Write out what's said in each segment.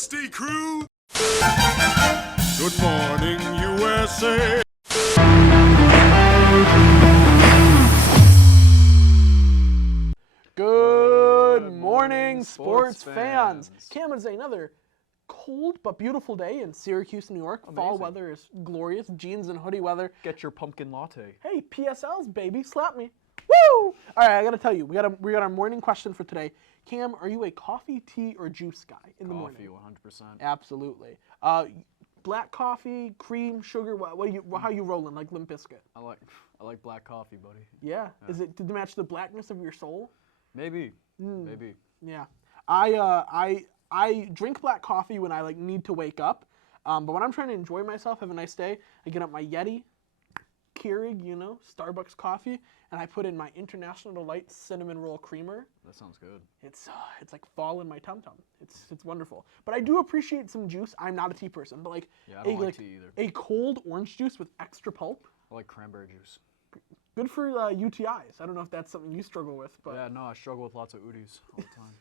Dynasty Crew. Good morning, USA. Good morning, sports fans. Cam, it's another cold but beautiful day in Syracuse, New York. Amazing. Fall weather is glorious. Jeans and hoodie weather. Get your pumpkin latte. Hey, PSLs, baby. Slap me. Woo! All right, I got to tell you, we got our morning question for today. Cam, are you a coffee, tea, or juice guy in the morning? Coffee, 100%. Absolutely. Black coffee, cream, sugar. How you rolling? Like Limp Bizkit? I like black coffee, buddy. Yeah. Did it match the blackness of your soul? Maybe. Maybe. Yeah. I drink black coffee when I need to wake up, but when I'm trying to enjoy myself, have a nice day, I get up my Yeti, Keurig, Starbucks coffee, and I put in my International Delight cinnamon roll creamer. That sounds good. It's like fall in my tum tum. It's wonderful. But I do appreciate some juice. I'm not a tea person, but I don't like tea either. A cold orange juice with extra pulp. I like cranberry juice. Good for UTIs. I don't know if that's something you struggle with, but yeah, no, I struggle with lots of UTIs all the time.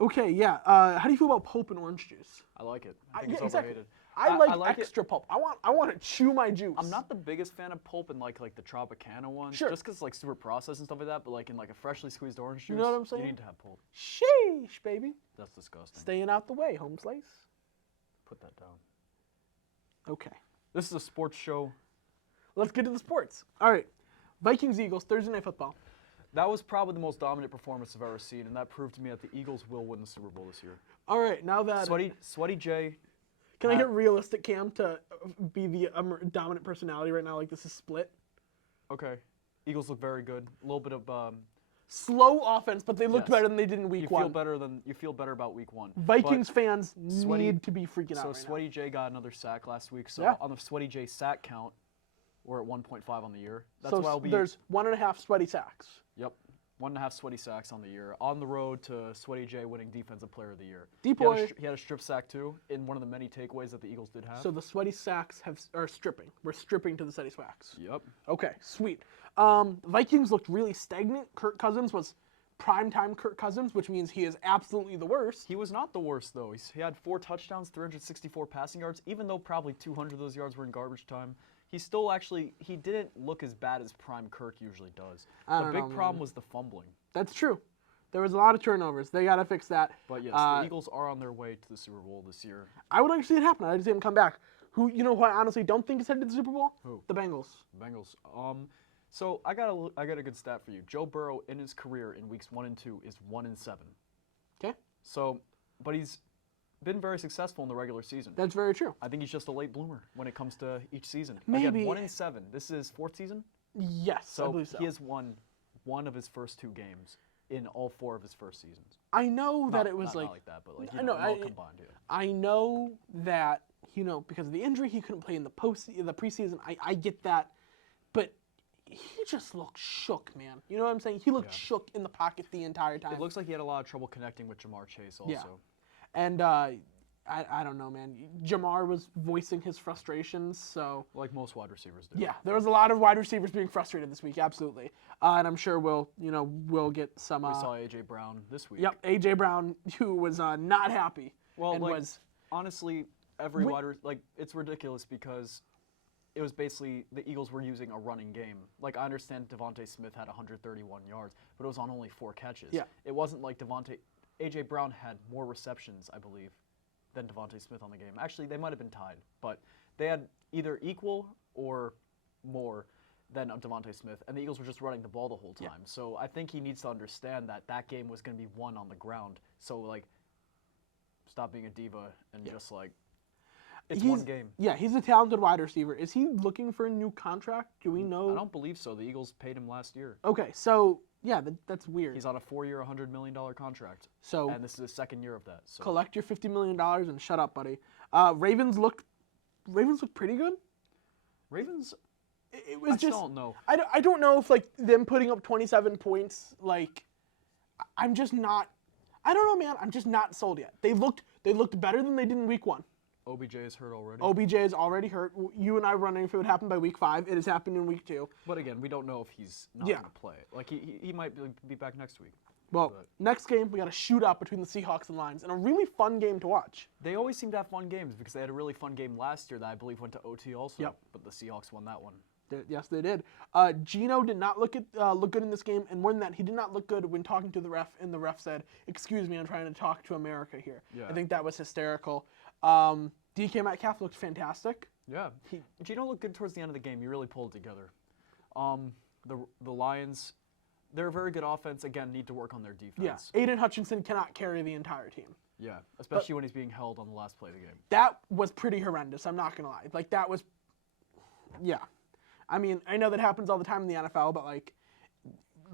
Okay, yeah. How do you feel about pulp and orange juice? I like it. I think it's exactly. overrated. I like extra pulp. I want to chew my juice. I'm not the biggest fan of pulp in like the Tropicana ones, Sure. just because it's like super processed and stuff like that. But like in like a freshly squeezed orange juice, You know what I'm saying? You need to have pulp. Sheesh, baby. That's disgusting. Staying out the way, home slice. Put that down. Okay. This is a sports show. Let's get to the sports. All right. Vikings-Eagles, Thursday Night Football. That was probably the most dominant performance I've ever seen, and that proved to me that the Eagles will win the Super Bowl this year. All right, now that... Sweaty J. Can I get realistic, Cam, to be the dominant personality right now? Like, this is split. Okay. Eagles look very good. A little bit of... slow offense, but they looked Yes. better than they did in week one. You feel better about week one. Vikings fans need to be freaking out So right Sweaty now. J got another sack last week. So Yeah. on the Sweaty J sack count, we're at 1.5 on the year. That's So why I'll be... there's 1.5 sweaty sacks. Yep. 1.5 sweaty sacks on the year. On the road to Sweaty J winning Defensive Player of the Year. Depoy. He had a strip sack, too, in one of the many takeaways that the Eagles did have. So the sweaty sacks are stripping. We're stripping to the sweaty sacks. Yep. Okay, sweet. Vikings looked really stagnant. Kirk Cousins was primetime Kirk Cousins, which means he is absolutely the worst. He was not the worst, though. He had 4 touchdowns, 364 passing yards, even though probably 200 of those yards were in garbage time. He still he didn't look as bad as prime Kirk usually does. The big problem was the fumbling. That's true. There was a lot of turnovers. They got to fix that. But yes, the Eagles are on their way to the Super Bowl this year. I would like to see it happen. I'd like to see them come back. Who I honestly don't think is headed to the Super Bowl? Who? The Bengals. Bengals. So I got a good stat for you. Joe Burrow in his career in weeks 1 and 2 is 1-7. Okay. So, but he's been very successful in the regular season. That's very true. I think he's just a late bloomer when it comes to each season. Maybe. Again, 1-7. This is 4th season. Yes, So I believe so. he has won one of his first 2 games in all 4 of his first seasons. I know that it was not like that, but like I know, all combined. Yeah. I know that because of the injury he couldn't play in the preseason. I get that, but he just looked shook, man. You know what I'm saying? He looked shook in the pocket the entire time. It looks like he had a lot of trouble connecting with Jamar Chase also. Yeah. And I don't know, man. Jamar was voicing his frustrations, so... Like most wide receivers do. Yeah, there was a lot of wide receivers being frustrated this week, absolutely. And I'm sure we'll get some... We saw A.J. Brown this week. Yep, A.J. Brown, who was not happy. Well, honestly, it's ridiculous because it was basically the Eagles were using a running game. Like, I understand Devontae Smith had 131 yards, but it was on only 4 catches. Yeah. It wasn't like A.J. Brown had more receptions, I believe, than Devontae Smith on the game. Actually, they might have been tied, but they had either equal or more than Devontae Smith, and the Eagles were just running the ball the whole time. Yeah. So I think he needs to understand that game was going to be won on the ground. So, stop being a diva and just, it's one game. Yeah, he's a talented wide receiver. Is he looking for a new contract? Do we know? I don't believe so. The Eagles paid him last year. Okay, so... Yeah, that's weird. He's on a 4-year, $100 million contract. So and this is his 2nd year of that. So. Collect your $50 million and shut up, buddy. Ravens looked pretty good. Ravens, it was I don't know. I don't know if them putting up 27 points. I'm just not. I don't know, man. I'm just not sold yet. They looked better than they did in week 1. OBJ is hurt already. OBJ is already hurt. You and I were wondering if it would happen by week 5. It has happened in week 2. But again, we don't know if he's not going to play. Like, he might be back next week. Well, But next game, we got a shootout between the Seahawks and Lions, and a really fun game to watch. they always seem to have fun games because they had a really fun game last year that I believe went to OT also. Yep. But the Seahawks won that one. Yes, they did. Gino did not look good in this game, and more than that, he did not look good when talking to the ref, and the ref said, "Excuse me, I'm trying to talk to America here." Yeah. I think that was hysterical. DK Metcalf looked fantastic. Yeah, Gino looked good towards the end of the game. He really pulled it together. The Lions, they're a very good offense. Again, need to work on their defense. Yeah, Aiden Hutchinson cannot carry the entire team. Yeah, especially when he's being held on the last play of the game. That was pretty horrendous. I'm not gonna lie. Like that was, yeah. I mean, I know that happens all the time in the NFL, but like,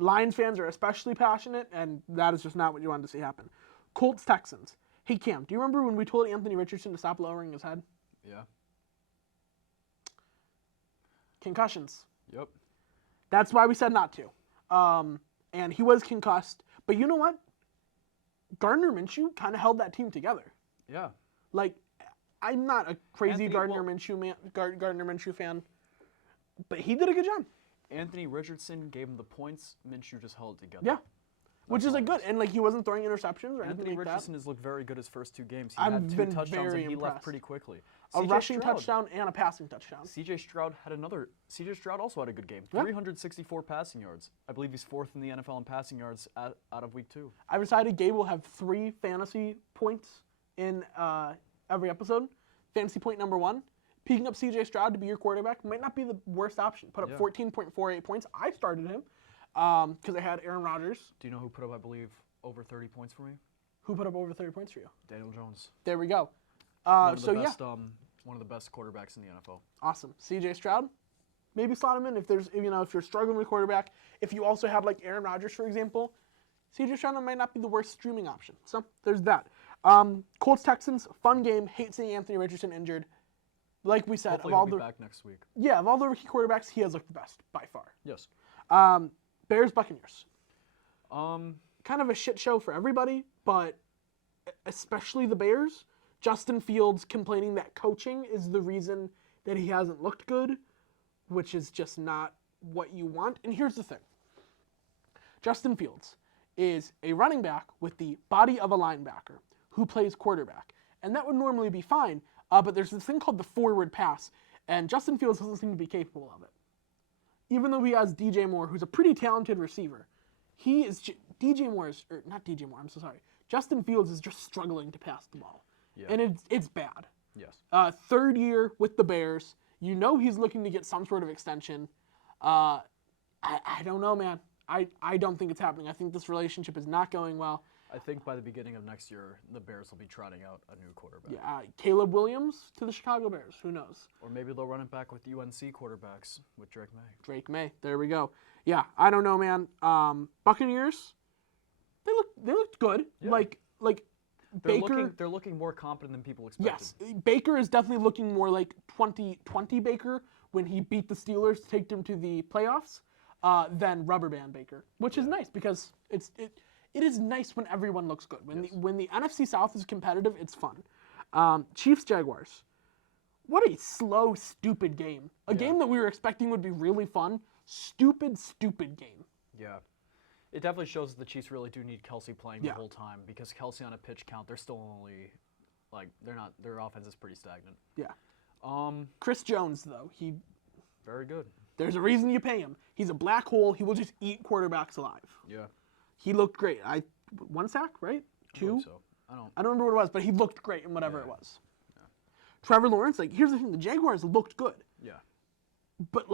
Lions fans are especially passionate, and that is just not what you wanted to see happen. Colts Texans. Hey Cam, do you remember when we told Anthony Richardson to stop lowering his head? Yeah. Concussions. Yep. That's why we said not to. And he was concussed. But you know what? Gardner Minshew kind of held that team together. Yeah. Like, I'm not a crazy Anthony- Gardner Minshew fan, but he did a good job. Anthony Richardson gave him the points. Minshew just held it together. Yeah. Which That's is like all good. it is. And like he wasn't throwing interceptions or Anthony anything like Richardson has looked very good his first 2 games. He I've had 2 been touchdowns very and he left impressed. pretty quickly. that. A CJ rushing Stroud. touchdown and a passing touchdown. CJ Stroud had another. CJ Stroud also had a good game. Yeah. 364 passing yards. I believe he's 4th in the NFL in passing yards out of week 2. I decided Gabe will have 3 fantasy points in every episode. Fantasy point number 1, picking up CJ Stroud to be your quarterback might not be the worst option. Put up Yeah. 14.48 points. I started him because I had Aaron Rodgers, Do you know who put up, I believe, over 30 points for me? who put up over 30 points for you. Daniel Jones. There we go. One of the So best, one of the best quarterbacks in the NFL. awesome. CJ Stroud, maybe slot him in if there's if you're struggling with quarterback. If you also have like Aaron Rodgers, for example, CJ Stroud might not be the worst streaming option. So there's that. Colts Texans, fun game. Hate seeing Anthony Richardson injured. Like we said, Hopefully of all he'll be the back next week. of all the rookie quarterbacks, he has looked the best by far. Yes. Bears Buccaneers. Um, Kind of a shit show for everybody, but especially the Bears. Justin Fields complaining that coaching is the reason that he hasn't looked good, which is just not what you want. And here's the thing. Justin Fields is a running back with the body of a linebacker who plays quarterback. And that would normally be fine, but there's this thing called the forward pass, and Justin Fields doesn't seem to be capable of it. Even though he has DJ Moore, who's a pretty talented receiver, Justin Fields is just struggling to pass the ball. Yeah. And it's bad. yes. 3rd year with the Bears. You know he's looking to get some sort of extension. I don't know, man. I don't think it's happening. I think this relationship is not going well. I think by the beginning of next year, the Bears will be trotting out a new quarterback. Yeah, Caleb Williams to the Chicago Bears. Who knows? Or maybe they'll run it back with UNC quarterbacks with Drake May. Drake May. There we go. Yeah, I don't know, man. Buccaneers. They looked good. Yeah. Like Baker. They're looking more competent than people expected. Yes, Baker is definitely looking more like 2020 Baker when he beat the Steelers to take them to the playoffs than Rubber Band Baker, which is nice because it is nice when everyone looks good. When the NFC South is competitive, it's fun. Chiefs Jaguars. What a slow, stupid game. A game that we were expecting would be really fun. Stupid game. Yeah. It definitely shows that the Chiefs really do need Kelsey playing the Yeah. whole time because Kelsey on a pitch count, they're still only their offense is pretty stagnant. Yeah. Um, Chris Jones, though, very good. there's a reason you pay him. He's a black hole. He will just eat quarterbacks alive. Yeah. He looked great. 1 sack, right? I 2? believe so. I don't don't remember what it was, but he looked great in whatever Yeah. it was. Trevor Lawrence, here's the thing. The Jaguars looked good. Yeah. But,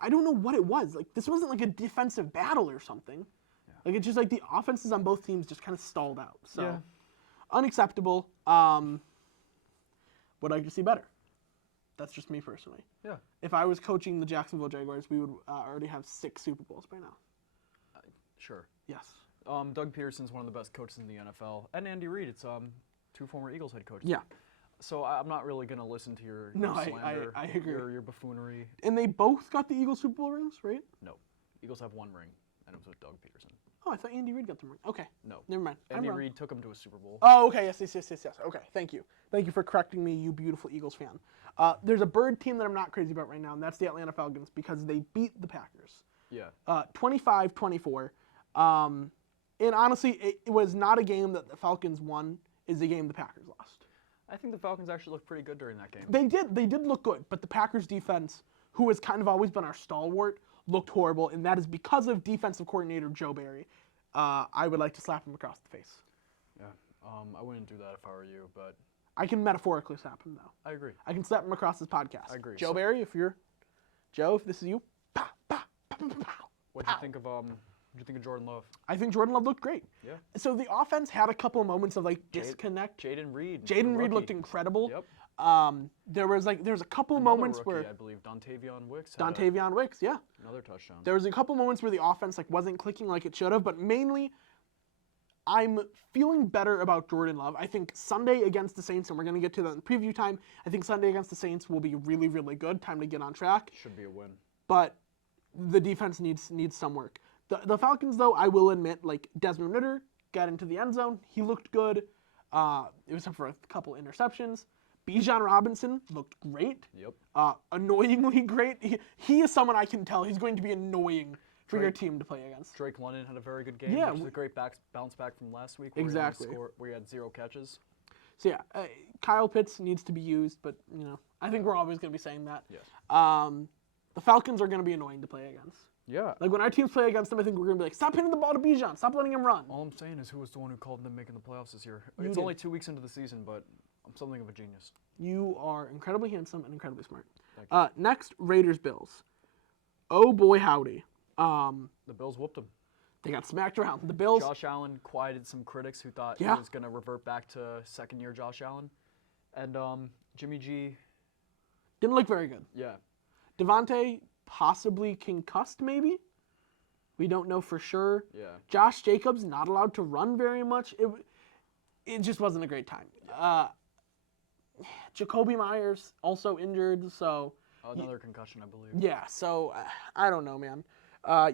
I don't know what it was. This wasn't like a defensive battle or something. Yeah. It's just the offenses on both teams just kind of stalled out. So, Yeah. unacceptable. Would like to see better. That's just me personally. Yeah. If I was coaching the Jacksonville Jaguars, we would already have 6 Super Bowls by now. Sure. Yes. Doug Peterson's one of the best coaches in the NFL, and Andy Reid. It's 2 former Eagles head coaches. Yeah. So I'm not really gonna listen to your No, slander, I agree. your buffoonery. And they both got the Eagles Super Bowl rings, right? No, Eagles have 1 ring, and it was with Doug Peterson. Oh, I thought Andy Reid got the ring. Okay. No, Never mind. I'm Andy wrong. Reid took him to a Super Bowl. Oh, okay. Yes. Okay, thank you. Thank you for correcting me, you beautiful Eagles fan. There's a bird team that I'm not crazy about right now, and that's the Atlanta Falcons because they beat the Packers. Yeah. 25-24. And honestly, it was not a game that the Falcons won. Is a game the Packers lost. I think the Falcons actually looked pretty good during that game. They did look good, but the Packers defense, who has kind of always been our stalwart, looked horrible, and that is because of defensive coordinator Joe Barry. I would like to slap him across the face. Yeah, I wouldn't do that if I were you, but I can metaphorically slap him, though. I agree. I can slap him across this podcast. I agree. Joe Barry, if this is you, pow, pow, pow, pow, pow, What'd you think of Jordan Love? I think Jordan Love looked great. Yeah. So the offense had a couple of moments of disconnect. Jaden Reed. Jaden Reed rookie. looked incredible. Yep. There was a couple Another moments rookie, where I believe Dontavion Wicks. Dontavion Wicks, yeah. Another touchdown. There was a couple moments where the offense wasn't clicking like it should have, but mainly I'm feeling better about Jordan Love. I think Sunday against the Saints, and we're going to get to that in preview time, I think Sunday against the Saints will be really, really good. Time to get on track. Should be a win. But the defense needs some work. The Falcons, though, I will admit, Desmond Ridder got into the end zone. He looked good. It was for a couple interceptions. Bijan Robinson looked great. Yep. Annoyingly great. He is someone I can tell he's going to be annoying for your team to play against. Drake London had a very good game. Yeah. Which is a great bounce back from last week. Exactly. Where he had 0 catches. So yeah, Kyle Pitts needs to be used, but I think we're always going to be saying that. Yes. The Falcons are going to be annoying to play against. Yeah. When our teams play against them, I think we're going to be like, stop hitting the ball to Bijan, stop letting him run. All I'm saying is who was the one who called them making the playoffs this year? You It's did. only 2 weeks into the season, but I'm something of a genius. You are incredibly handsome and incredibly smart. Thank you. Next, Raiders-Bills. Oh boy, howdy. The Bills whooped them. They got smacked around. The Bills. Josh Allen quieted some critics who thought Yeah. he was going to revert back to second-year Josh Allen. And Jimmy G, Didn't look very good. yeah. Devontae possibly concussed, maybe. We don't know for sure. Yeah. Josh Jacobs not allowed to run very much. It just wasn't a great time. Jacoby Myers also injured, so Another concussion, I believe. yeah. So I don't know, man.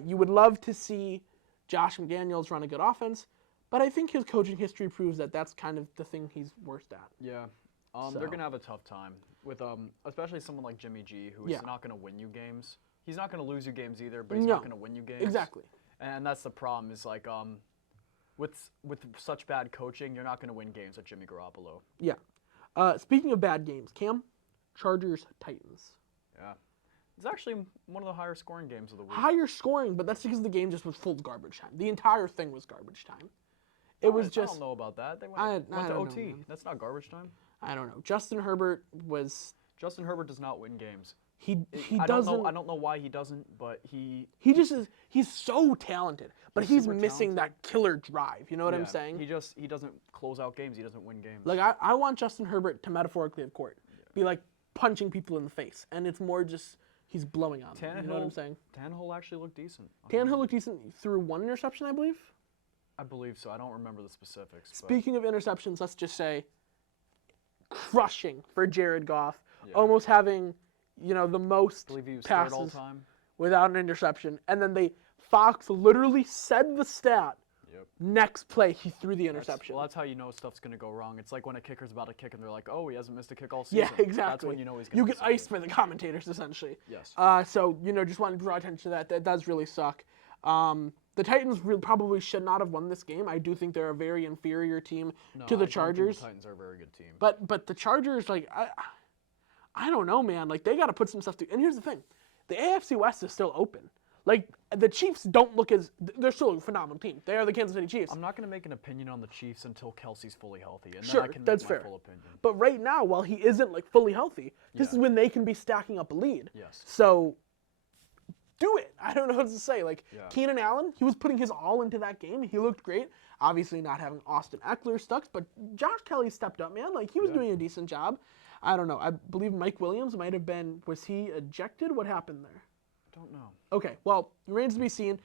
You would love to see Josh McDaniels run a good offense, but I think his coaching history proves that that's kind of the thing he's worst at. Yeah. So- They're going to have a tough time with especially someone like Jimmy G, who is Yeah. not going to win you games. He's not going to lose you games either, but he's No. not going to win you games. Exactly. And that's the problem is with such bad coaching, you're not going to win games with Jimmy Garoppolo. Yeah. Speaking of bad games, Cam, Chargers, Titans. Yeah. It's actually one of the higher scoring games of the week. Higher scoring, but that's because the game just was full of garbage time. The entire thing was garbage time. It was I just, don't know about that. They I went to don't know, OT. man. That's not garbage time. I don't know. Justin Herbert was, Justin Herbert does not win games. he I doesn't, don't know why he doesn't, but he just is, he's so talented, but He's he's super missing talented. that killer drive. You know what I'm yeah, saying? he doesn't close out games. He doesn't win games. Like, I want Justin Herbert to metaphorically have court. Be like punching people in the face. And it's more just, he's blowing on them. You know what I'm saying? Tannehill actually looked decent. Tannehill looked decent through one interception, I believe. I believe so. I don't remember the specifics. Speaking of interceptions, let's just say crushing for Jared Goff. Yeah. Almost having, the I most believe he was third all passes time. without an interception. And then Fox literally said the stat. Yep. Next play, he threw the interception. Well, that's how you know stuff's going to go wrong. It's like when a kicker's about to kick and they're like, oh, he hasn't missed a kick all season. Yeah, exactly. That's when you know he's going to You miss get a kick. iced by the commentators, essentially. Yes. So, just wanted to draw attention to that. That does really suck. The Titans probably should not have won this game. I do think they're a very inferior team No, to I the don't think Chargers. The Titans are a very good team. But the Chargers, I don't know, man. They got to put some stuff to. And here's the thing, the AFC West is still open. The Chiefs don't look they're still a phenomenal team. They are the Kansas City Chiefs. I'm not going to make an opinion on the Chiefs until Kelsey's fully healthy, and Sure, then I can that's make my fair. full opinion. But right now, while he isn't fully healthy, this Yeah. is when they can be stacking up a lead. Yes. So do it. I don't know what to say. Yeah. Keenan Allen, he was putting his all into that game. He looked great. Obviously not having Austin Eckler stuck, but Josh Kelly stepped up, man. He was doing a decent job. I don't know. I believe Mike Williams might have been, was he ejected? What happened there? I don't know. Okay, well, it remains to be seen.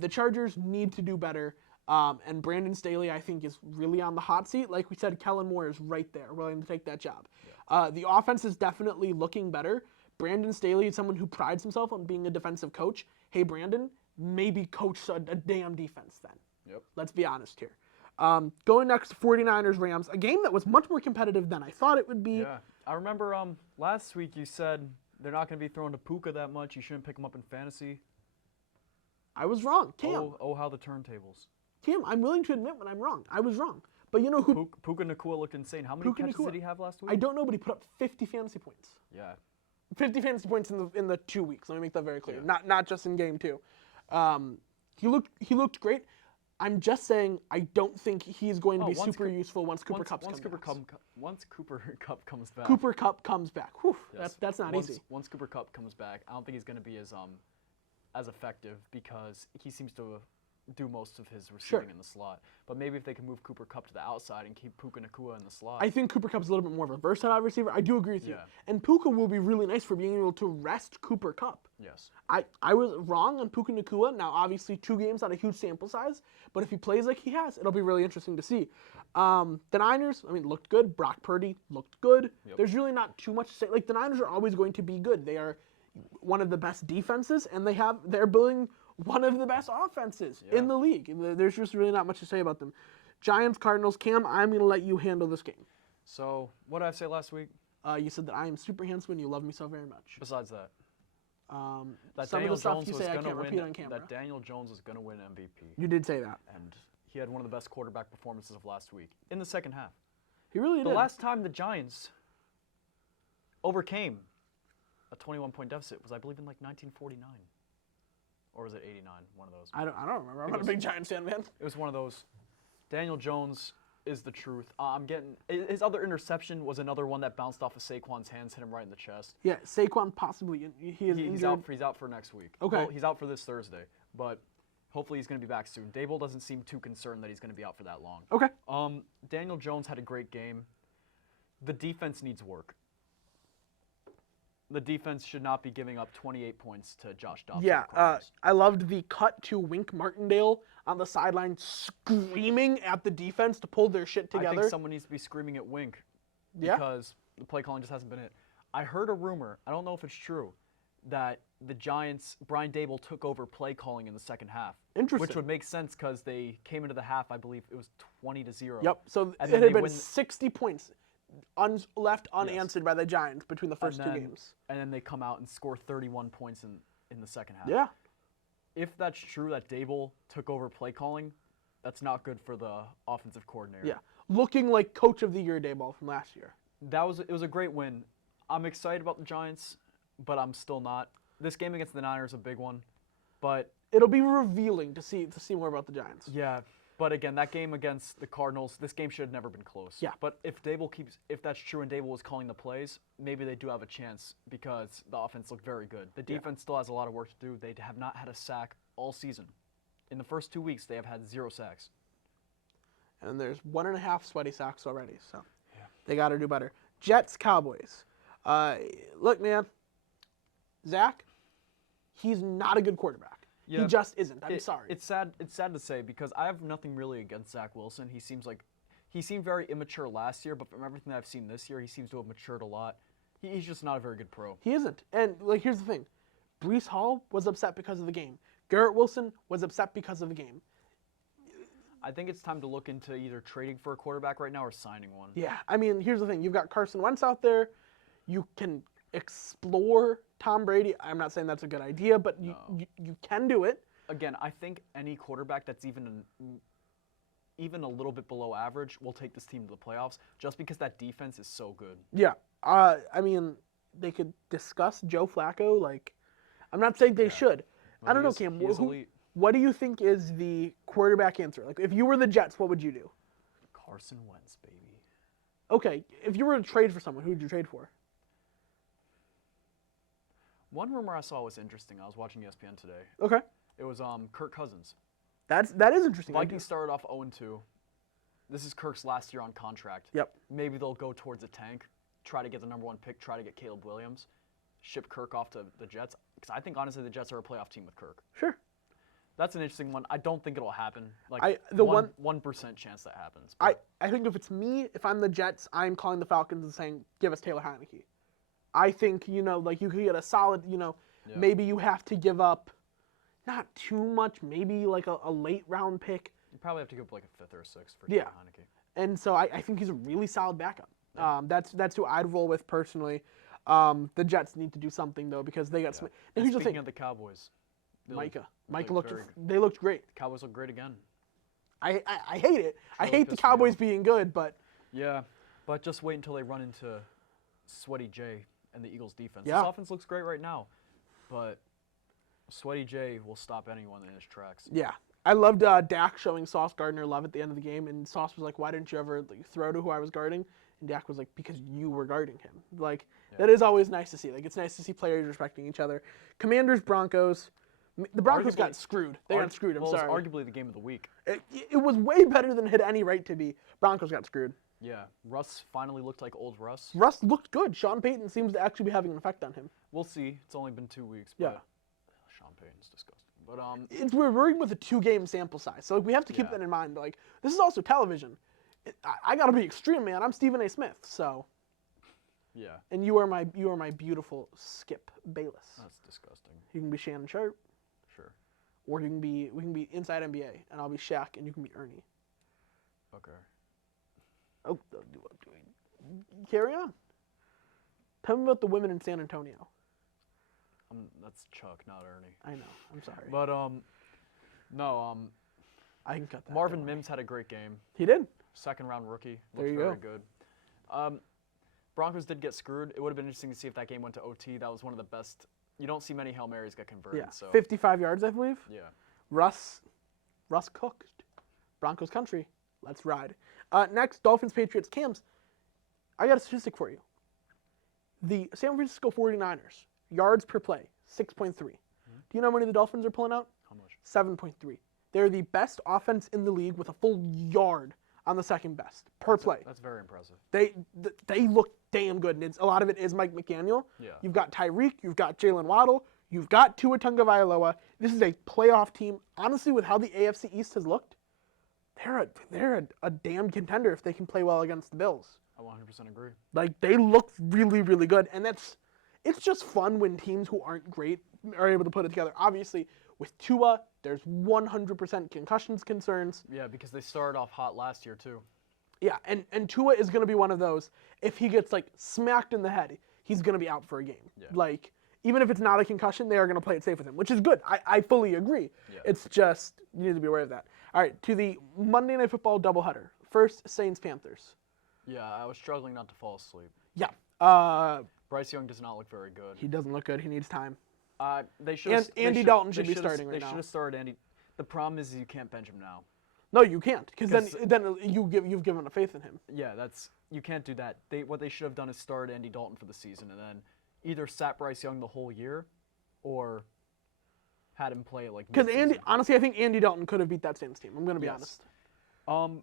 The Chargers need to do better. And Brandon Staley, I think, is really on the hot seat. Like we said, Kellen Moore is right there, willing to take that job. Yeah. The offense is definitely looking better. Brandon Staley is someone who prides himself on being a defensive coach. Hey, Brandon, maybe coach a damn defense then. Yep. Let's be honest here. Going next, 49ers-Rams, a game that was much more competitive than I thought it would be. Yeah. I remember last week you said they're not going to be throwing to Puka that much. You shouldn't pick him up in fantasy. I was wrong. Cam. Oh, how the turntables. Cam, I'm willing to admit when I'm wrong. I was wrong. But you know who? Puka Nacua looked insane. How many Puka catches Nacua. did he have last week? I don't know, but he put up 50 fantasy points. Yeah. 50 fantasy points in the 2 weeks. Let me make that very clear. Yeah. Not just in game 2. He looked great. I'm just saying I don't think he's going to be super useful once Cooper Kupp comes back. Once Cooper Kupp comes back. Cooper Kupp comes back. Whew, Yes. that's not easy. Once Cooper Kupp comes back, I don't think he's going to be as effective because he seems to do most of his receiving in the slot. But maybe if they can move Cooper Kupp to the outside and keep Puka Nacua in the slot. I think Cooper Kupp's a little bit more of a versatile receiver. I do agree with you. Yeah. And Puka will be really nice for being able to rest Cooper Kupp. Yes. I was wrong on Puka Nacua. Now, obviously, 2 games, not a huge sample size. But if he plays like he has, it'll be really interesting to see. The Niners, looked good. Brock Purdy looked good. Yep. There's There's really not too much to say. Like, the Niners are always going to be good. They are one of the best defenses, and they're building one of the best offenses in the league. There's just really not much to say about them. Giants, Cardinals. Cam, I'm going to let you handle this game. So, what did I say last week? You said that I am super handsome and you love me so very much. Besides that. That Some Daniel of the stuff Jones you was say I going to can't win. repeat on camera. That Daniel Jones was going to win MVP, You did say that. and he had one of the best quarterback performances of last week in the second half. He really The did. last time the Giants overcame a 21-point deficit was, I believe, in like 1949, or was it 89? One of those. I don't remember. I'm not a big Giants fan, man. It was one of those. Daniel Jones is the truth. His other interception was another one that bounced off of Saquon's hands, hit him right in the chest. Yeah, Saquon possibly. He is injured. He's out for next week. Okay. Well, he's out for this Thursday, but hopefully he's going to be back soon. Dable doesn't seem too concerned that he's going to be out for that long. Okay. Daniel Jones had a great game. The defense needs work. The defense should not be giving up 28 points to Josh Dobbs. Yeah, I loved the cut to Wink Martindale on the sideline screaming at the defense to pull their shit together. I think someone needs to be screaming at Wink because the play calling just hasn't been it. I heard a rumor, I don't know if it's true, that the Giants, Brian Dable took over play calling in the second half. Interesting. Which would make sense because they came into the half, I believe it was 20-0. Yep, so And it then had they been win- 60 points left unanswered by the Giants between the first 2 games. And then they come out and score 31 points in the second half. Yeah. If that's true that Dable took over play calling, that's not good for the offensive coordinator. Yeah. Looking like Coach of the Year Dayball from last year. It was a great win. I'm excited about the Giants, but I'm still not. This game against the Niners is a big one, but It'll be revealing to see more about the Giants. yeah. But again, that game against the Cardinals, this game should have never been close. Yeah. But if that's true and Dable was calling the plays, maybe they do have a chance because the offense looked very good. The defense still has a lot of work to do. They have not had a sack all season. In the first 2 weeks, they have had 0 sacks. And there's 1.5 sweaty sacks already, so they got to do better. Jets, Cowboys. Look, man, Zach, he's not a good quarterback. Yeah, he just isn't. I'm sorry. It's sad to say because I have nothing really against Zach Wilson. He seemed very immature last year, but from everything that I've seen this year, he seems to have matured a lot. He's just not a very good pro. He isn't. And here's the thing. Breece Hall was upset because of the game. Garrett Wilson was upset because of the game. I think it's time to look into either trading for a quarterback right now or signing one. Yeah, here's the thing. You've got Carson Wentz out there. You can explore Tom Brady. I'm not saying that's a good idea, but you can do it. Again, I think any quarterback that's even a little bit below average will take this team to the playoffs just because that defense is so good. Yeah. They could discuss Joe Flacco. I'm not saying they should. Well, I don't know, Cam. What do you think is the quarterback answer? If you were the Jets, what would you do? Carson Wentz, baby. Okay, if you were to trade for someone, who would you trade for? One rumor I saw was interesting. I was watching ESPN today. Okay. It was Kirk Cousins. That is interesting. Vikings started off 0-2. This is Kirk's last year on contract. Yep. Maybe they'll go towards a tank, try to get the #1 pick, try to get Caleb Williams, ship Kirk off to the Jets. Because I think, honestly, the Jets are a playoff team with Kirk. Sure. That's an interesting one. I don't think it'll happen. 1% chance that happens. I think if it's me, if I'm the Jets, I'm calling the Falcons and saying, give us Taylor Heineke. I think, you could get a solid, maybe you have to give up not too much, maybe a late round pick. You probably have to give up a 5th or a 6th for Taylor Heineke. And so I think he's a really solid backup. Yeah. That's who I'd roll with personally. The Jets need to do something, though, because they got... Yeah. Speaking of the Cowboys. Micah looked great. The Cowboys look great again. I hate it. I Really hate the pissed me Cowboys off. being good, but Yeah, but just wait until they run into Sweaty J and the Eagles' defense. Yeah. This offense looks great right now, but Sweaty J will stop anyone in his tracks. yeah. I loved Dak showing Sauce Gardner love at the end of the game, and Sauce was like, "Why didn't you ever throw to who I was guarding?" And Dak was like, "Because you were guarding him." Like that is always nice to see. Like it's nice to see players respecting each other. Commanders, Broncos. The Broncos Arguably- got screwed. They got screwed. I'm well, sorry. It's arguably the game of the week. It was way better than it had any right to be. Broncos got screwed. Yeah, Russ finally looked like old Russ. Russ looked good. Sean Payton seems to actually be having an effect on him. We'll see. It's only been 2 weeks, Yeah. but Sean Payton's disgusting. But We're working with a 2-game sample size, so we have to keep Yeah. that in mind. Like this is also television. I got to be extreme, man. I'm Stephen A. Smith, so. yeah, And you are my beautiful Skip Bayless. that's disgusting. You can be Shannon Sharp, Sure. or we can be Inside NBA, and I'll be Shaq, and you can be Ernie. Okay. Oh, carry on. Tell me about the women in San Antonio. That's Chuck, not Ernie. I know. I'm sorry. But no, I can cut that. Marvin don't worry. Mims had a great game. He did. Second round rookie. There Looked you very go. good. Broncos did get screwed. It would have been interesting to see if that game went to OT. That was one of the best. You don't see many Hail Marys get converted. Yeah. So 55 yards, I believe. yeah. Russ cooked. Broncos country. Let's ride. Next, Dolphins, Patriots, Cams. I got a statistic for you. The San Francisco 49ers, yards per play, 6.3. Do you know how many the Dolphins are pulling out? How much? 7.3. They're the best offense in the league with a full yard on the second best per play. That's very impressive. They look damn good, and a lot of it is Mike McDaniel. Yeah. You've got Tyreek, you've got Jalen Waddle, you've got Tua Tagovailoa. This is a playoff team. Honestly, with how the AFC East has looked, they're a damn contender if they can play well against the Bills. I 100% agree. Like they look really, really good, and it's just fun when teams who aren't great are able to put it together. Obviously, with Tua, there's 100% concussions concerns. Yeah, because they started off hot last year too. Yeah, and Tua is going to be one of those. If he gets like smacked in the head, he's going to be out for a game. Yeah. Like even if it's not a concussion, they are going to play it safe with him, which is good. I fully agree. Yeah. It's just you need to be aware of that. All right, to the Monday Night Football doubleheader. First, Saints Panthers. Yeah, I was struggling not to fall asleep. Yeah. Bryce Young does not look very good. He doesn't look good. He needs time. They should. Andy Dalton should be starting right They now. should have started Andy. The problem is you can't bench him now. No, you can't, because then 'Cause- then you've given a faith in him. Yeah, you can't do that. What they should have done is start Andy Dalton for the season and then either sat Bryce Young the whole year, or had him play like. Because mid-season. honestly, I think Andy Dalton could have beat that Saints team. I'm going to be Yes. honest.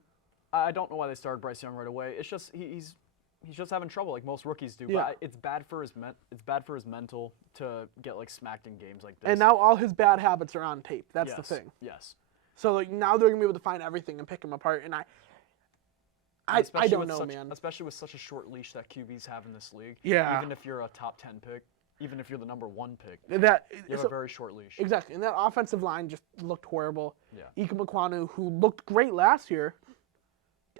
I don't know why they started Bryce Young right away. It's just he's just having trouble like most rookies do. Yeah. But it's bad for his mental to get like smacked in games like this. And now all his bad habits are on tape. That's the Yes, thing. Yes. So like now they're gonna be able to find everything and pick him apart. And I Especially don't with know, such, man. Especially with such a short leash that QBs have in this league. Yeah. Even if you're a top 10 pick, even if you're the number 1 pick, That you have so- a very short leash. exactly. And that offensive line just looked horrible. Yeah. Ike Mekwonu, who looked great last year,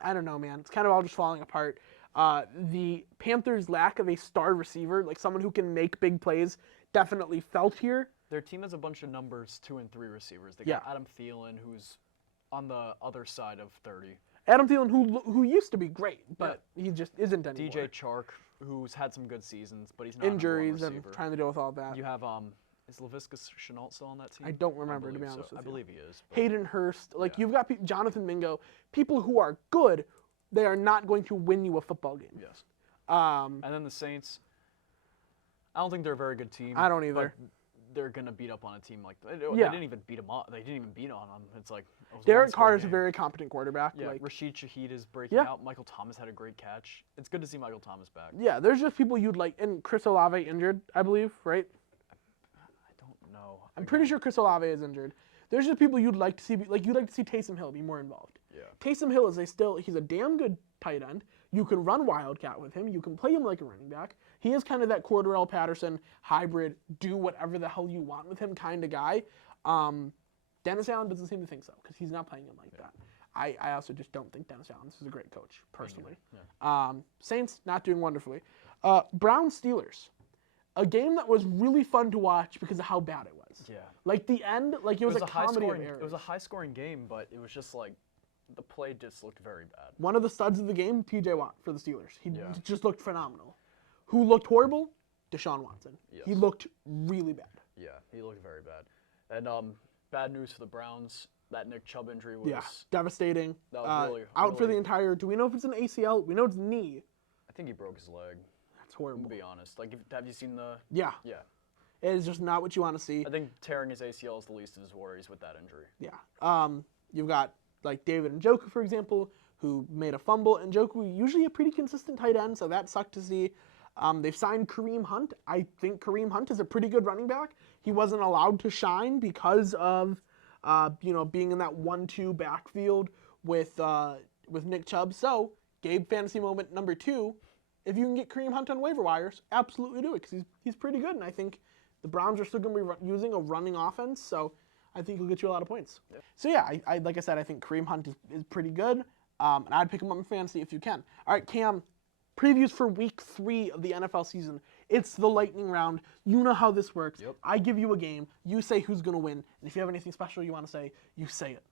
I don't know, man. It's kind of all just falling apart. The Panthers' lack of a star receiver, like someone who can make big plays, definitely felt here. Their team has a bunch of numbers 2 and 3 receivers. They Yeah. got Adam Thielen, who's on the other side of 30. Adam Thielen, who used to be great, but he just isn't anymore. DJ Chark, who's had some good seasons, but he's not Injuries a and number 1 receiver. trying to deal with all that. You have is LaVisca Chenault still on that team? I don't remember, to be honest with I you. believe he is. but- Hayden Hurst, like Yeah. you've got Jonathan Mingo, people who are good. They are not going to win you a football game. Yes. Um, And then the Saints. I don't think they're a very good team. I don't either. But they're gonna beat up on a team like they Yeah. didn't even beat them up. They didn't even beat on them. It's like it was a Derek one-score Carr is a game. very competent quarterback. Yeah, Like, Rashid Shaheed is breaking Yeah. out. Michael Thomas had a great catch. It's good to see Michael Thomas back. yeah, there's just people you'd like, and Chris Olave injured, I believe, right? I don't know. I'm pretty sure Chris Olave is injured. There's just people you'd like to see, like you'd like to see Taysom Hill be more involved. Yeah. Taysom Hill is he's a damn good tight end. You can run Wildcat with him. You can play him like a running back. He is kind of that Cordarrelle Patterson hybrid, do whatever the hell you want with him kind of guy. Dennis Allen doesn't seem to think so because he's not playing him like that. I also just don't think Dennis Allen is a great coach, personally. Saints, not doing wonderfully. Browns Steelers. A game that was really fun to watch because of how bad it was. Yeah. Like the end, like it was a high comedy of scoring. errors. It was a high scoring game, but it was just like the play just looked very bad. One of the studs of the game, T.J. Watt for the Steelers. He Yeah. just looked phenomenal. Who looked horrible? Deshaun Watson. Yes. He looked really bad. Yeah, he looked very bad. And bad news for the Browns. That Nick Chubb injury was. Yeah, devastating. That was really out for the really- entire. Do we know if it's an ACL? We know it's knee. I think he broke his leg. That's horrible. To be honest, like, have you seen the? Yeah, Yeah, it is just not what you want to see. I think tearing his ACL is the least of his worries with that injury. Yeah. You've got like David Njoku, for example, who made a fumble. And Njoku, usually a pretty consistent tight end, so that sucked to see. They've signed Kareem Hunt. I think Kareem Hunt is a pretty good running back. He wasn't allowed to shine because of, being in that 1-2 backfield with Nick Chubb. So, Gabe fantasy moment number 2. If you can get Kareem Hunt on waiver wires, absolutely do it because he's pretty good. And I think the Browns are still going to be using a running offense, so I think he'll get you a lot of points. Yeah. So yeah, I like I said, I think Kareem Hunt is pretty good, and I'd pick him up in fantasy if you can. All right, Cam, previews for Week 3 of the NFL season. It's the lightning round. You know how this works. Yep. I give you a game. You say who's going to win, and if you have anything special you want to say, you say it.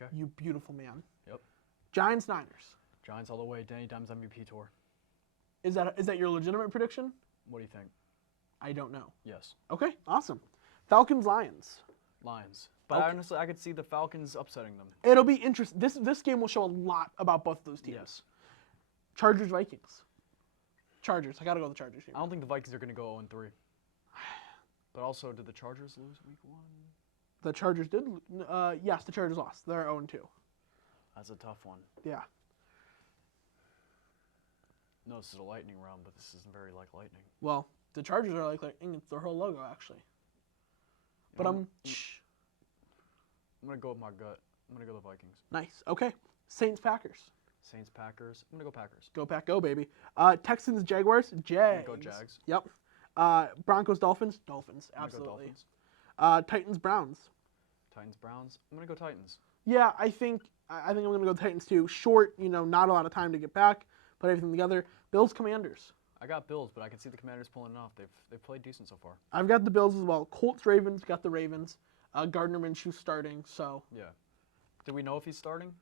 Okay. You beautiful man. Yep. Giants Niners. Giants all the way. Danny Dimes MVP tour. Is that your legitimate prediction? What do you think? I don't know. Yes. Okay, awesome. Falcons Lions. Lions. But Okay. honestly, I could see the Falcons upsetting them. It'll be interesting. This game will show a lot about both those teams. Yes. Chargers Vikings. Chargers. I gotta go with the Chargers here. I don't think the Vikings are going to go 0-3. But also, did the Chargers lose Week 1? The Chargers did. Yes, the Chargers lost. They're 0-2. That's a tough one. Yeah. No, this is a lightning round, but this isn't very like lightning. Well, the Chargers are like it's their whole logo actually. But I'm I'm going to go with my gut. I'm going to go the Vikings. nice. Okay. Saints Packers. Saints, Packers. I'm going to go Packers. Go Pack, go baby. Texans Jaguars. Jags. Go Jags. Yep. Broncos Dolphins. Dolphins. I'm gonna go Absolutely. Dolphins. Titans Browns. Titans, Browns. I'm going to go Titans. Yeah, I think I'm gonna go Titans too. Short, not a lot of time to get back, put everything together. Bills Commanders. I got Bills, but I can see the Commanders pulling it off. They've played decent so far. I've got the Bills as well. Colts Ravens. Got the Ravens. Gardner Minshew starting. So Yeah. Do we know if he's starting?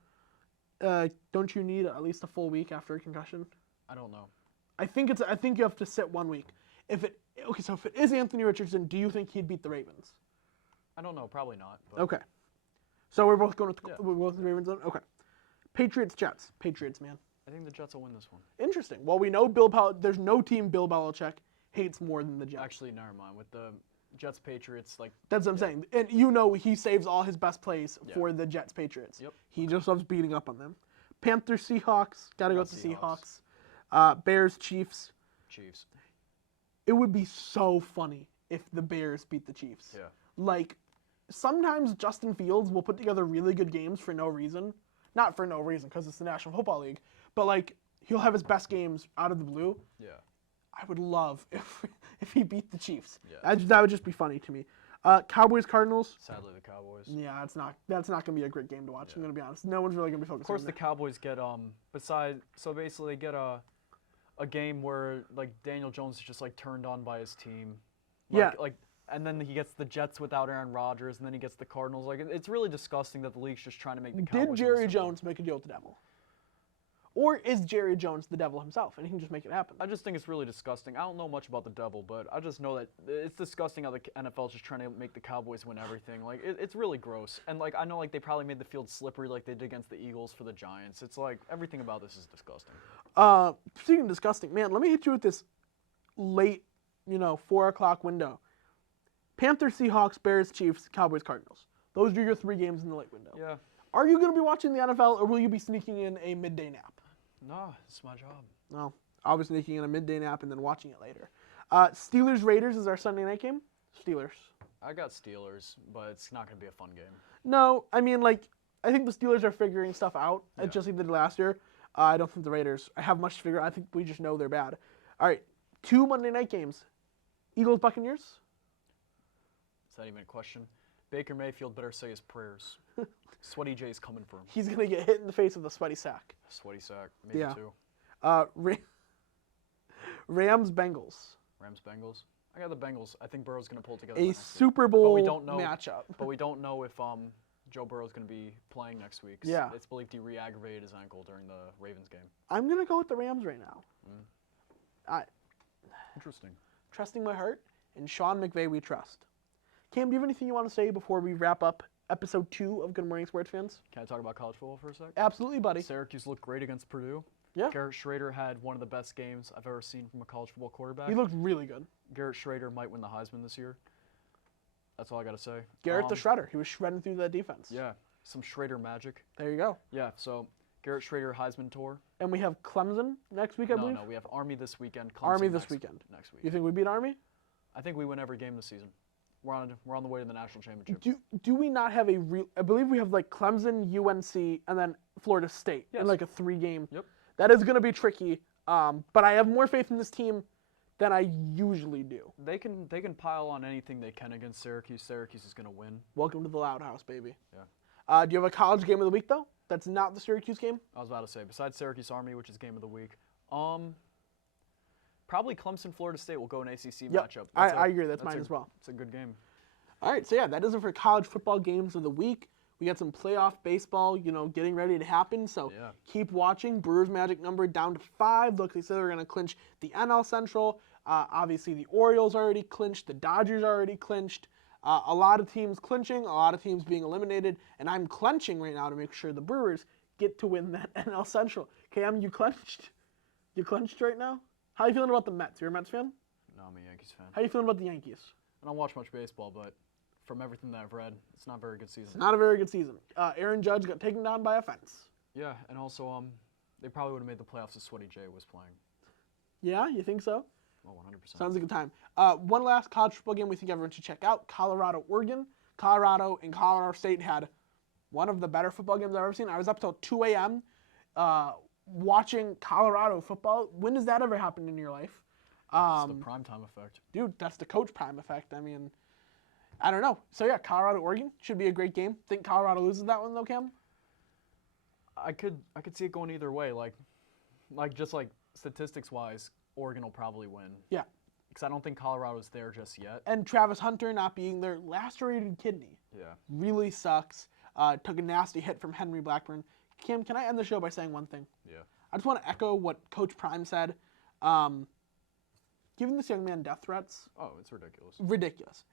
don't you need at least a full week after a concussion? I don't know. I think you have to sit 1 week. So if it is Anthony Richardson, do you think he'd beat the Ravens? I don't know. Probably not. But Okay. So we're both going with Yeah. we're both the Ravens. Okay. Patriots Jets. Patriots, man. I think the Jets will win this one. Interesting. Well, we know there's no team Bill Belichick hates more than the Jets. Actually, never mind. With the Jets Patriots, like That's what I'm saying. And he saves all his best plays for the Jets Patriots. Yep. He just loves beating up on them. Panthers Seahawks. Gotta go with the Seahawks. Seahawks. Bears Chiefs. Chiefs. It would be so funny if the Bears beat the Chiefs. Yeah. Like, sometimes Justin Fields will put together really good games for no reason. Not for no reason, because it's the National Football League. But, like, he'll have his best games out of the blue. Yeah. I would love if he beat the Chiefs. Yeah. That would just be funny to me. Cowboys Cardinals. Sadly, the Cowboys. Yeah, that's not gonna be a great game to watch. Yeah. I'm gonna be honest. No one's really gonna be focused. Of course, on the that. Cowboys get basically they get a game where like Daniel Jones is just like turned on by his team. And then he gets the Jets without Aaron Rodgers, and then he gets the Cardinals. Like it's really disgusting that the league's just trying to make the Cowboys. Did win Jerry the Super Bowl. Jones make a deal with the devil? Or is Jerry Jones the devil himself, and he can just make it happen? I just think it's really disgusting. I don't know much about the devil, but I just know that it's disgusting how the NFL is just trying to make the Cowboys win everything. Like it's really gross. And like I know like they probably made the field slippery like they did against the Eagles for the Giants. It's like everything about this is disgusting. Speaking of disgusting, man, let me hit you with this late, 4 o'clock window. Panthers, Seahawks, Bears, Chiefs, Cowboys, Cardinals. Those are your 3 games in the late window. Yeah. Are you going to be watching the NFL, or will you be sneaking in a midday nap? No, it's my job. No, I'll be sneaking in a midday nap and then watching it later. Steelers, Raiders is our Sunday night game. Steelers. I got Steelers, but it's not going to be a fun game. No, I mean, I think the Steelers are figuring stuff out, Yeah. just like they did last year. I don't think the Raiders have much to figure out. I think we just know they're bad. All right, 2 Monday night games. Eagles, Buccaneers. Is that even a question? Baker Mayfield better say his prayers. Sweaty J's coming for him. He's going to get hit in the face with a sweaty sack. Sweaty sack, maybe Yeah. 2. Rams, Bengals. Rams, Bengals. I got the Bengals. I think Burrow's going to pull together. A nicely. Super Bowl we don't know- matchup. But we don't know if Joe Burrow's going to be playing next week. Yeah. It's believed he re-aggravated his ankle during the Ravens game. I'm going to go with the Rams right now. Interesting. Trusting my heart, and Sean McVay we trust. Cam, do you have anything you want to say before we wrap up episode 2 of Good Morning Sports Fans? Can I talk about college football for a sec? Absolutely, buddy. Syracuse looked great against Purdue. Yeah. Garrett Schrader had one of the best games I've ever seen from a college football quarterback. He looked really good. Garrett Schrader might win the Heisman this year. That's all I got to say. Garrett the Shredder. He was shredding through that defense. Yeah, some Schrader magic. There you go. Yeah, so Garrett Schrader Heisman tour. And we have Clemson next week, I believe? No, we have Army this weekend. Clemson Army this weekend. Next week. You think we beat Army? I think we win every game this season. We're on the way to the national championship. Do we not have a real? I believe we have like Clemson, UNC, and then Florida State in like a 3-game. Yep. That is going to be tricky. But I have more faith in this team than I usually do. They can pile on anything they can against Syracuse. Syracuse is going to win. Welcome to the Loud House, baby. Yeah. Do you have a college game of the week though? That's not the Syracuse game. I was about to say, besides Syracuse Army, which is game of the week, probably Clemson Florida State will go an ACC matchup. I agree. That's mine as well. It's a good game. All right, so yeah, that is it for college football games of the week. We got some playoff baseball, getting ready to happen. So keep watching. Brewers Magic number down to 5. Look, they said they're going to clinch the NL Central. Obviously, the Orioles already clinched. The Dodgers already clinched. A lot of teams clinching, a lot of teams being eliminated, and I'm clenching right now to make sure the Brewers get to win that NL Central. Cam, you clenched? You clenched right now? How are you feeling about the Mets? You're a Mets fan? No, I'm a Yankees fan. How are you feeling about the Yankees? I don't watch much baseball, but from everything that I've read, it's not a very good season. It's not a very good season. Aaron Judge got taken down by a fence. Yeah, and also they probably would have made the playoffs if Sweaty J was playing. Yeah, you think so? Well, 100%. Sounds like a good time. One last college football game we think everyone should check out, Colorado-Oregon. Colorado and Colorado State had one of the better football games I've ever seen. I was up till 2 a.m. Watching Colorado football. When does that ever happen in your life? It's the primetime effect. Dude, that's the coach prime effect. I mean, I don't know. So yeah, Colorado-Oregon should be a great game. Think Colorado loses that one though, Cam? I could see it going either way. Like just statistics wise, Oregon will probably win. Yeah. Because I don't think Colorado's there just yet. And Travis Hunter not being their lacerated kidney. Yeah. Really sucks. Took a nasty hit from Henry Blackburn. Kim, can I end the show by saying one thing? Yeah. I just want to echo what Coach Prime said. Giving this young man death threats. Oh, it's ridiculous. Ridiculous.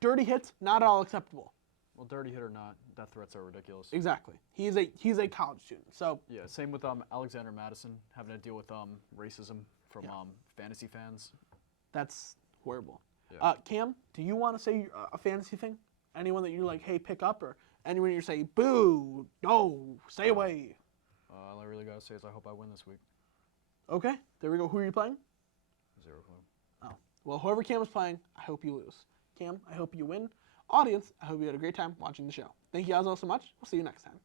Dirty hits, not at all acceptable. Well, dirty hit or not, death threats are ridiculous. Exactly. He's a college student. So yeah, same with Alexander Madison having to deal with racism from fantasy fans. That's horrible. Yeah. Cam, do you want to say a fantasy thing? Anyone that you're like, hey, pick up, or anyone you say, boo, no, stay away? All I really gotta say is I hope I win this week. Okay, there we go. Who are you playing? 0 clue. Oh, well, whoever Cam is playing, I hope you lose. Cam, I hope you win. Audience, I hope you had a great time watching the show. Thank you guys all so much. We'll see you next time.